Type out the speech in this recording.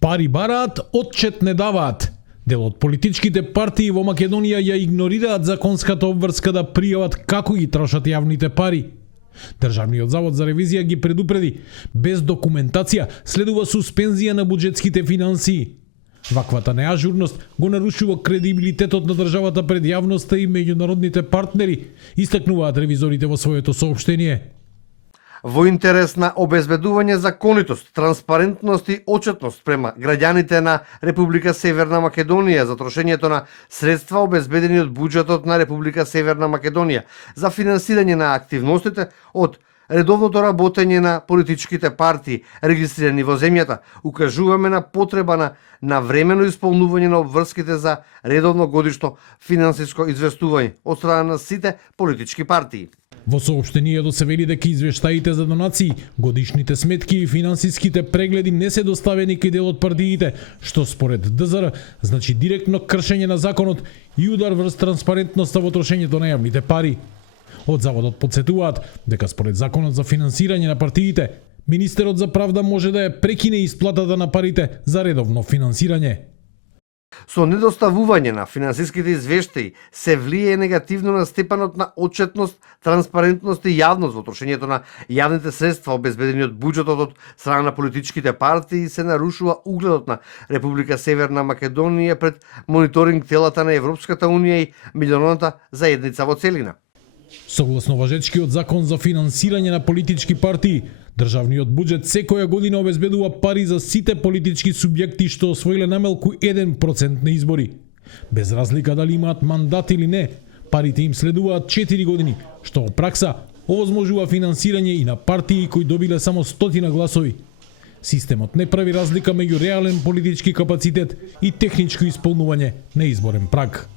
Пари бараат, отчет не даваат. Дел од политичките партии во Македонија ја игнорираат законската обврска да пријават како ги трошат јавните пари. Државниот завод за ревизија ги предупреди, без документација следува суспензија на буџетските финансии. Ваквата неажурност го нарушува кредибилитетот на државата пред јавноста и меѓународните партнери, истакнуваат ревизорите во своето соопштение. Во интерес на обезбедување законитост, транспарентност и отчетност према граѓаните на Република Северна Македонија за трошењето на средства обезбедени од буџетот на Република Северна Македонија за финансирање на активностите од редовното работење на политичките партии регистрирани во земјата, укажуваме на потреба на времено исполнување на обврските за редовно годишно финансиско известување од страна на сите политички партии. Во соопштението се вели дека извештаите за донации, годишните сметки и финансиските прегледи не се доставени кај дел од партиите, што според ДЗР значи директно кршење на законот и удар врз транспарентноста во трошењето на јавните пари. Од заводот подсетуваат дека според законот за финансирање на партиите, министерот за правда може да ја прекине исплатата на парите за редовно финансирање. Со недоставување на финансиските извештаи се влие негативно на степенот на отчетност, транспарентност и јавност во трошењето на јавните средства обезбедени од буџетот од страна на политичките партии и се нарушува угледот на Република Северна Македонија пред мониторинг телата на Европската унија и меѓународната заедница во целина. Согласно важечкиот закон за финансирање на политички партии, државниот буџет секоја година обезбедува пари за сите политички субјекти што освоиле намалку 1% на избори. Без разлика дали имаат мандат или не, парите им следуваат 4 години, што во пракса овозможува финансирање и на партии кои добиле само 100 гласови. Системот не прави разлика меѓу реален политички капацитет и техничко исполнување на изборен праг.